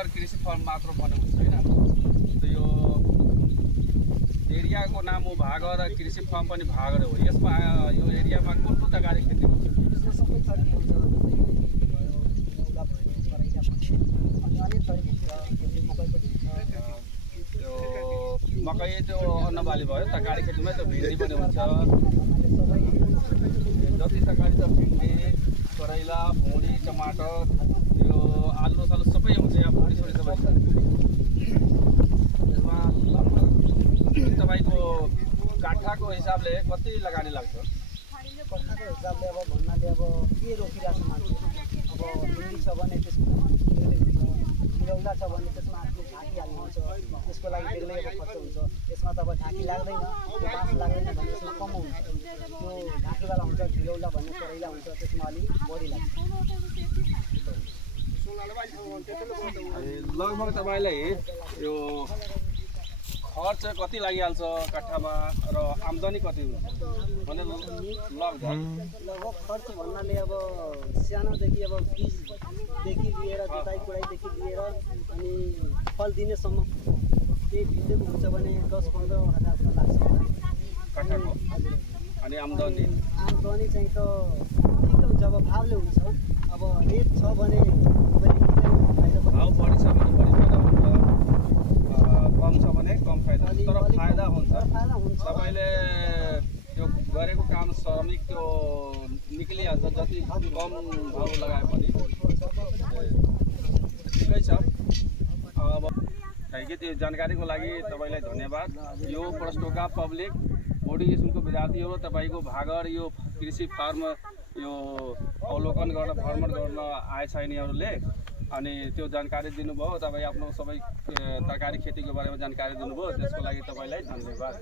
भागर कृषि फर्म मात्र बनेको छैन। यो एरियाको नाम हो भागर, कृषि फर्म पनि भागर हो। यसमा यो एरियामा कुन कुन तरकारी खेती हुन्छ? सबै थरी हुन्छ, एउटा भयो, करैला भयो, अनि अनेक थरी हुन्छ, मकै पनि हुन्छ। त्यो मकै त्यो अन्नबाली भयो, तरकारी खेतीमै त भिन्डी पनि हुन्छ। सबै जति तरकारी त भिन्डी, करैला, भुँडी, टमाटर, यो आलु सालु सबै हुन्छ। यहाँ भुँडी सोडी सबै छ। यसमा लगभग तपाईँको काठाको हिसाबले कति लगानी लाग्छ? कठाको हिसाबले अब भन्नाले अब के रोकिरहेको छ मान्छे, अब भिन्डी छ भने त्यसमा चिरौला छ भने त्यसमा आफ्नो ढाकी हाल्नुहुन्छ, त्यसको लागि बेग्लै अब खर्च हुन्छ। यसमा त अब ढाकी लाग्दैन, त्यो बाँस लाग्दैन भने यसमा कम हुन्छ। त्यो ढाकीवाला हुन्छ, चिरौला भन्ने करैला हुन्छ, त्यसमा अलिक बढी लाग्छ। लगभग तपाईँलाई यो खर्च कति लागिहाल्छ कट्ठामा र आम्दानी कति हुन्छ भने लगभग खर्च भन्नाले अब सानोदेखि अब बीजदेखि लिएर जोताइ कुडाइदेखि लिएर अनि फल दिनेसम्म केही भिन्डेको हुन्छ भने 10-15 हजार त लाग्छ होला कट्ठाको। अनि आम्दानी चाहिँ त ठिकै हुन्छ, अब भावले हुन्छ। अब रेट छ भने भाउ बढी छ भने बढी फाइदा हुन्छ, कम छ भने कम फाइदा हुन्छ। तर फाइदा हुन्छ। तपाईँले त्यो गरेको काम श्रमिक त्यो निक्लिहाल्छ, जति कम भाउ लगाए पनि ठिकै छ। अब थ्याङ्क यू त्यो जानकारीको लागि तपाईँलाई धन्यवाद। यो प्रश्नोका पब्लिक बोर्डिङ स्कुलको विद्यार्थी हो। तपाईँको भागर यो कृषि फार्म यो अवलोकन गर्न भ्रमण गर्न आएछ यिनीहरूले, अनि त्यो जानकारी दिनुभयो। तपाईँ आफ्नो सबै तरकारी खेतीको बारेमा जानकारी दिनुभयो, त्यसको लागि तपाईँलाई धन्यवाद।